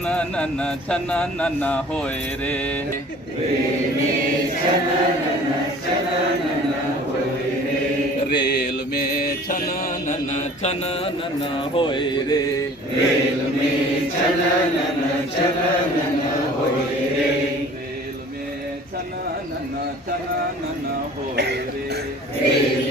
छन नन छन नन होय रे रेल में छन नन छन नन होय रे रेल में छन नन छन नन होय रे रेल में छन नन छन नन होय रे रेल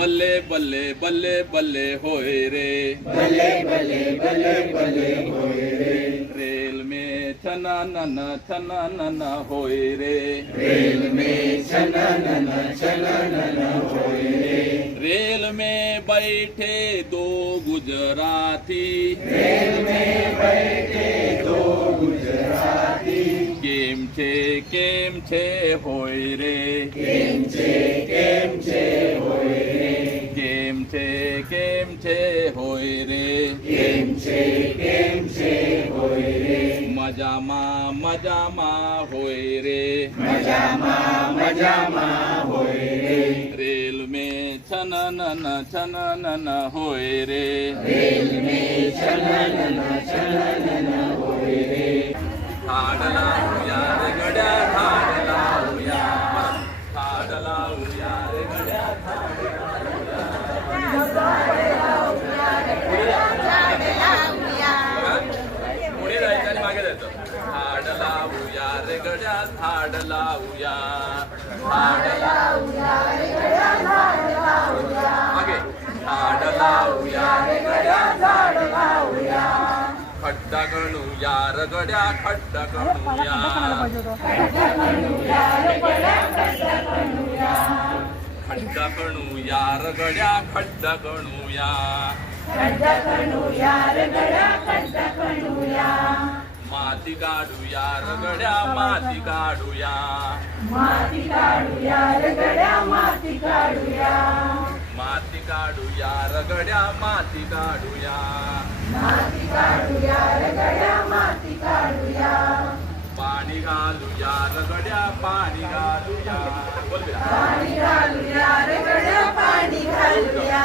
बल्ले बल्ले बल्ले बल्ले होय रे। बल्ले बल्ले बल्ले बल्ले होय रे। रेल में छना नन छना नन होय रे। रेल में बैठे दो गुजराती। केम छे केम छे होय रे केम छे केम छे होय रे मजामा मजामा होय रे रेल में छन नन छन नन होय रे झाड लावूया रे गड्या झाड लावूया झाड लावूया रे गड्या झाड लावूया. पुढे जायचं आणि मागे जायचं झाड लावूया रे गड्या झाड लावूया झाड मागे झाड लावूया झाड लावूया खड्डा गणूया र गड्या खड्डा गणूया खड्डा गणूया र गड्या खड्डा गणूया माती काढूया र गड्या माती काढूया माती काढूया. र गड्या माती काढूया. पाणी घालूया र गड्या पाणी घालूया बेटा. पाणी घालूया. र. गड्या पाणी घालूया.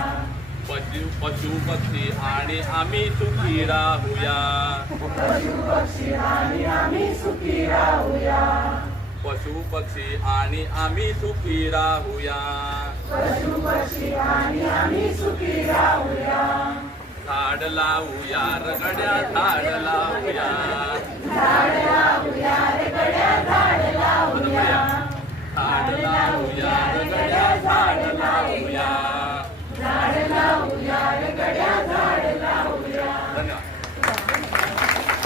पशुपक्षी आणि आम्ही सुखी राहूया. पशु आणि आम्ही सुखी राहूया पशु आणि आम्ही सुखी राहूया पशु पक्षी आणि आम्ही सुखी राहूया. झाड लावूया रगड्या झाड लावूया. झाड लावूया रगड्या झाड लावूया. झाड लावूया रगड्या